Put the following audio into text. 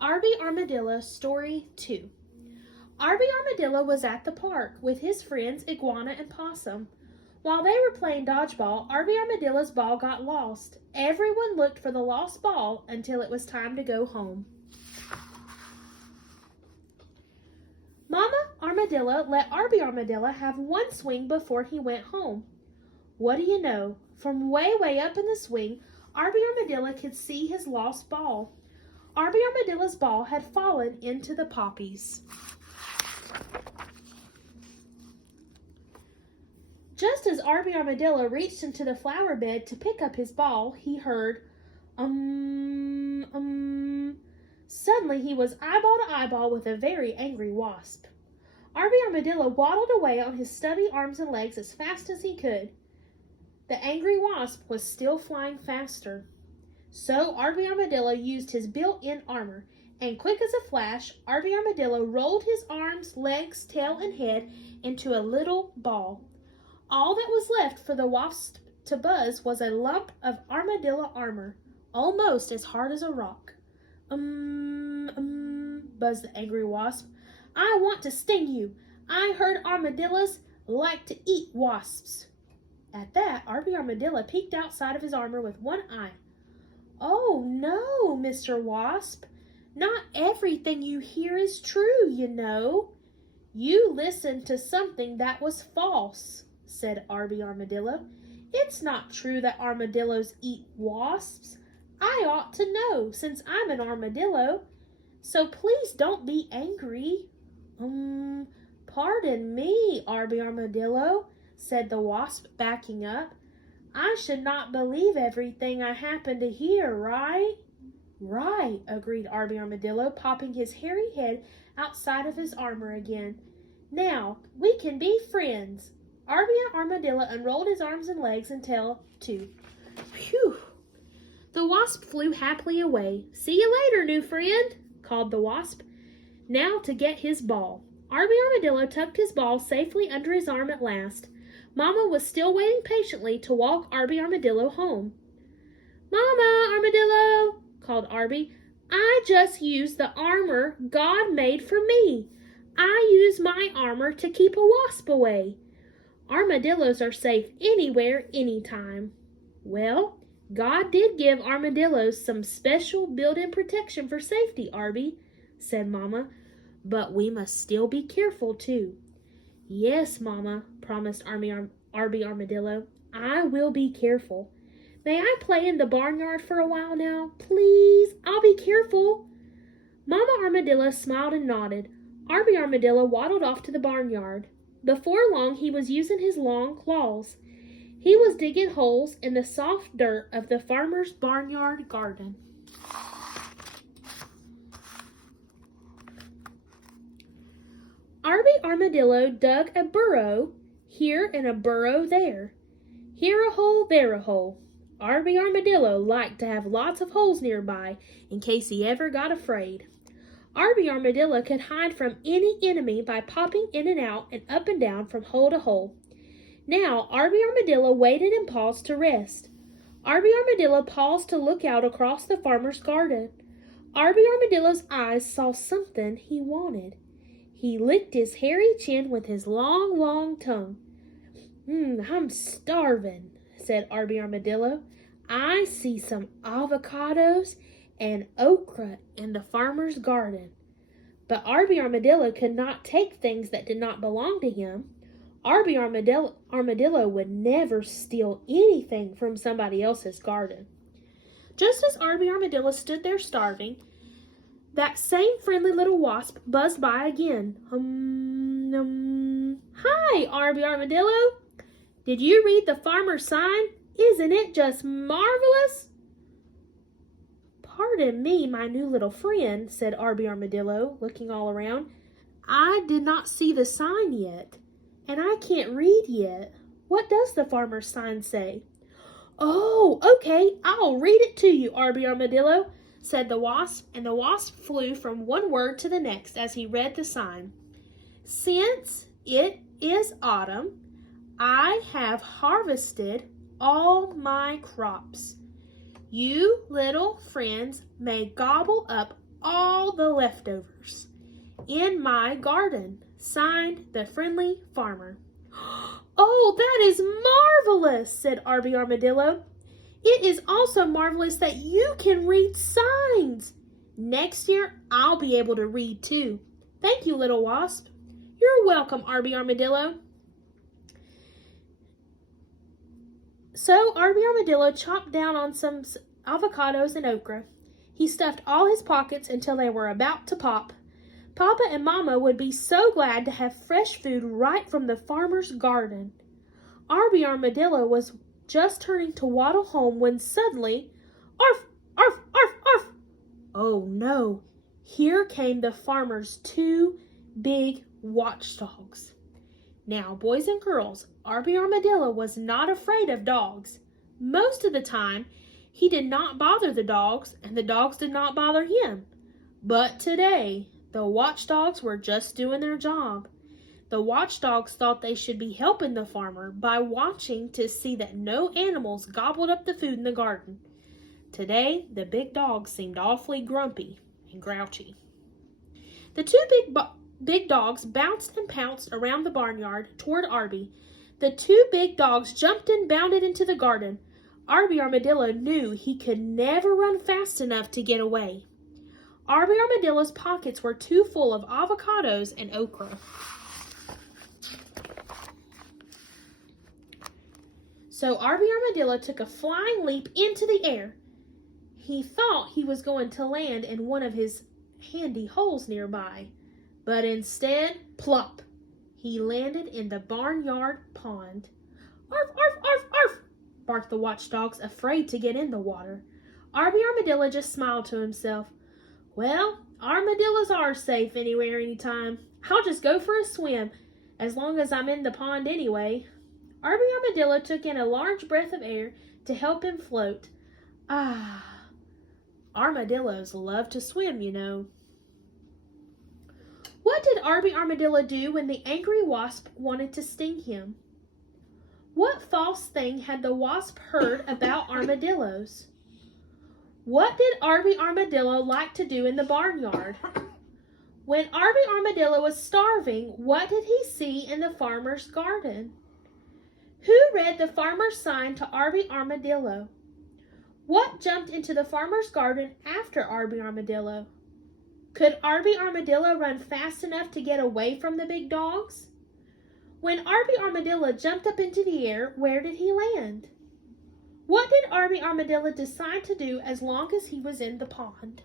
Arby Armadillo Story 2. Arby Armadillo was at the park with his friends Iguana and Possum. While they were playing dodgeball, Arby Armadillo's ball got lost. Everyone looked for the lost ball until it was time to go home. Mama Armadillo let Arby Armadillo have one swing before he went home. What do you know? From way up in the swing, Arby Armadillo could see his lost ball. Arby Armadillo's ball had fallen into the poppies. Just as Arby Armadillo reached into the flower bed to pick up his ball, he heard, Suddenly he was eyeball to eyeball with a very angry wasp. Arby Armadillo waddled away on his stubby arms and legs as fast as he could. The angry wasp was still flying faster. So Arby Armadillo used his built-in armor, and quick as a flash, Arby Armadillo rolled his arms, legs, tail, and head into a little ball. All that was left for the wasp to buzz was a lump of armadillo armor, almost as hard as a rock. Buzzed the angry wasp. I want to sting you. I heard armadillos like to eat wasps. At that, Arby Armadillo peeked outside of his armor with one eye. Oh no, Mr. Wasp. Not everything you hear is true, you know. You listened to something that was false, said Arby Armadillo. It's not true that armadillos eat wasps. I ought to know, since I'm an armadillo. So please don't be angry. Pardon me, Arby Armadillo, said the wasp, backing up. I should not believe everything I happen to hear, right? Right, agreed Arby Armadillo, popping his hairy head outside of his armor again. Now, we can be friends. Arby Armadillo unrolled his arms and legs and tail, too. Phew! The wasp flew happily away. See you later, new friend, called the wasp. Now to get his ball. Arby Armadillo tucked his ball safely under his arm at last. Mama was still waiting patiently to walk Arby Armadillo home. Mama Armadillo, called Arby, I just used the armor God made for me. I used my armor to keep a wasp away. Armadillos are safe anywhere, anytime. Well, God did give armadillos some special built-in protection for safety, Arby, said Mama, but we must still be careful, too. Yes, Mama, promised Arby Armadillo. I will be careful. May I play in the barnyard for a while now? Please, I'll be careful. Mama Armadillo smiled and nodded. Arby Armadillo waddled off to the barnyard. Before long, he was using his long claws. He was digging holes in the soft dirt of the farmer's barnyard garden. Arby Armadillo dug a burrow here and a burrow there. Here a hole, there a hole. Arby Armadillo liked to have lots of holes nearby in case he ever got afraid. Arby Armadillo could hide from any enemy by popping in and out and up and down from hole to hole. Now Arby Armadillo waited and paused to rest. Arby Armadillo paused to look out across the farmer's garden. Arby Armadillo's eyes saw something he wanted. He licked his hairy chin with his long tongue. I'm starving, said Arby Armadillo. I see some avocados and okra in the farmer's garden. But Arby Armadillo could not take things that did not belong to him. Arby Armadillo would never steal anything from somebody else's garden. Just as Arby Armadillo stood there starving, that same friendly little wasp buzzed by again. Hi, Arby Armadillo. Did you read the farmer's sign? Isn't it just marvelous? Pardon me, my new little friend, said Arby Armadillo, looking all around. I did not see the sign yet, and I can't read yet. What does the farmer's sign say? Oh, okay, I'll read it to you, Arby Armadillo, said the wasp, and the wasp flew from one word to the next as he read the sign. Since it is autumn, I have harvested all my crops. You little friends may gobble up all the leftovers. In my garden. Signed, the Friendly Farmer. Oh, that is marvelous, said Arby Armadillo. It is also marvelous that you can read signs. Next year, I'll be able to read too. Thank you, little wasp. You're welcome, Arby Armadillo. So Arby Armadillo chopped down on some avocados and okra. He stuffed all his pockets until they were about to pop. Papa and Mama would be so glad to have fresh food right from the farmer's garden. Arby Armadillo was just turning to waddle home when suddenly, arf, arf, arf, arf. Oh no, here came the farmer's two big watchdogs. Now, boys and girls, Arby Armadillo was not afraid of dogs. Most of the time, he did not bother the dogs, and the dogs did not bother him. But today, the watchdogs were just doing their job. The watchdogs thought they should be helping the farmer by watching to see that no animals gobbled up the food in the garden. Today, the big dogs seemed awfully grumpy and grouchy. The two big dogs bounced and pounced around the barnyard toward Arby. The two big dogs jumped and bounded into the garden. Arby Armadillo knew he could never run fast enough to get away. Arby Armadillo's pockets were too full of avocados and okra. So Arby Armadillo took a flying leap into the air. He thought he was going to land in one of his handy holes nearby, but instead, plop, he landed in the barnyard pond. Arf, arf, arf, arf, barked the watchdogs, afraid to get in the water. Arby Armadillo just smiled to himself. Well, armadillos are safe anywhere, anytime. I'll just go for a swim, as long as I'm in the pond anyway. Arby Armadillo took in a large breath of air to help him float. Ah, armadillos love to swim, you know. What did Arby Armadillo do when the angry wasp wanted to sting him? What false thing had the wasp heard about armadillos? What did Arby Armadillo like to do in the barnyard? When Arby Armadillo was starving, what did he see in the farmer's garden? Who read the farmer's sign to Arby Armadillo? What jumped into the farmer's garden after Arby Armadillo? Could Arby Armadillo run fast enough to get away from the big dogs? When Arby Armadillo jumped up into the air, where did he land? What did Arby Armadillo decide to do as long as he was in the pond?